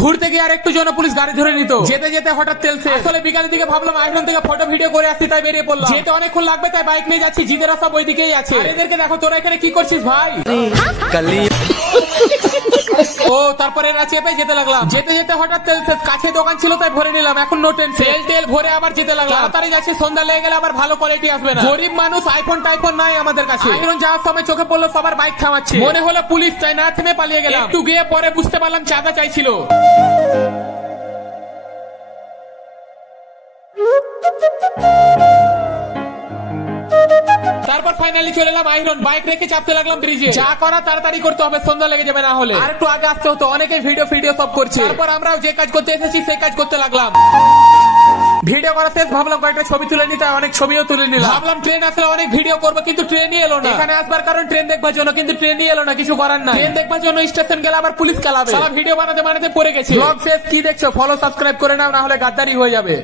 ঘুরতে গিয়ে আর একটু জন্য পুলিশ গাড়ি ধরে নিত। যেতে যেতে হঠাৎ তেল শেষ। আসলে বিকালের দিকে ভাবলাম আইফোন থেকে ফটো ভিডিও করে আসছি, তাই বেরিয়ে পড়লাম। যেতে অনেকক্ষণ লাগবে তাই বাইক নিয়ে যাচ্ছি। জিদের রাস্তা ওই দিকেই আছে। আর এদেরকে দেখো, তোরা এখানে কি করছিস ভাই? ও তারপরে এরা চেপে যেতে লাগলাম। যেতে যেতে হঠাৎ তেল শেষ। কাছে দোকান ছিল তাই ভরে নিলাম। এখন নো টেনশন। তেল ভরে আবার যেতে লাগলাম। তাড়াতাড়ি যাচ্ছে, সন্ধ্যা লেগে গেলে আবার ভালো কোয়ালিটি আসবে না। গরিব মানুষ, আইফোন টাইফোন নাই আমাদের কাছে। আইরন যাওয়ার সময় চোখে পড়লো সবার বাইক থামাচ্ছে। মনে হলো পুলিশ, তাই না থেমে পালিয়ে গেলাম। একটু গিয়ে পরে বুঝতে পারলাম চাঁদা চাইছিল। তারপর ফাইনালি চলে এলাম আইরন। বাইক রেখে চাপতে লাগলাম ব্রিজে। যা করা তাড়াতাড়ি করতে হবে, সন্ধ্যা লেগে যাবে না হলে। আর একটু আগে আসতে হতো, অনেকে ভিডিও সব করছে। তারপর আমরাও যে কাজ করতে এসেছি সেই কাজ করতে লাগলাম। ভিডিও করা শেষ, ভাবলাম কয়েকটা ছবি তুলে নিতে, অনেক ছবিও তুলে নিলাম। ভাবলাম ট্রেন আসলে অনেক ভিডিও করবো, কিন্তু ট্রেনই এলো না। এখানে আসবার কারণ ট্রেন দেখবার জন্য, কিন্তু ট্রেনই এলো না। কিছু করার নাই। ট্রেন দেখবার জন্য স্টেশন গেলে আবার পুলিশ কালাবে। সারা ভিডিও বানাতে বানাতে পড়ে গেছে। ব্লগ শেষ। কি দেখছো? ফলো সাবস্ক্রাইব করে নাও, না হলে গাদ্দারি হয়ে যাবে।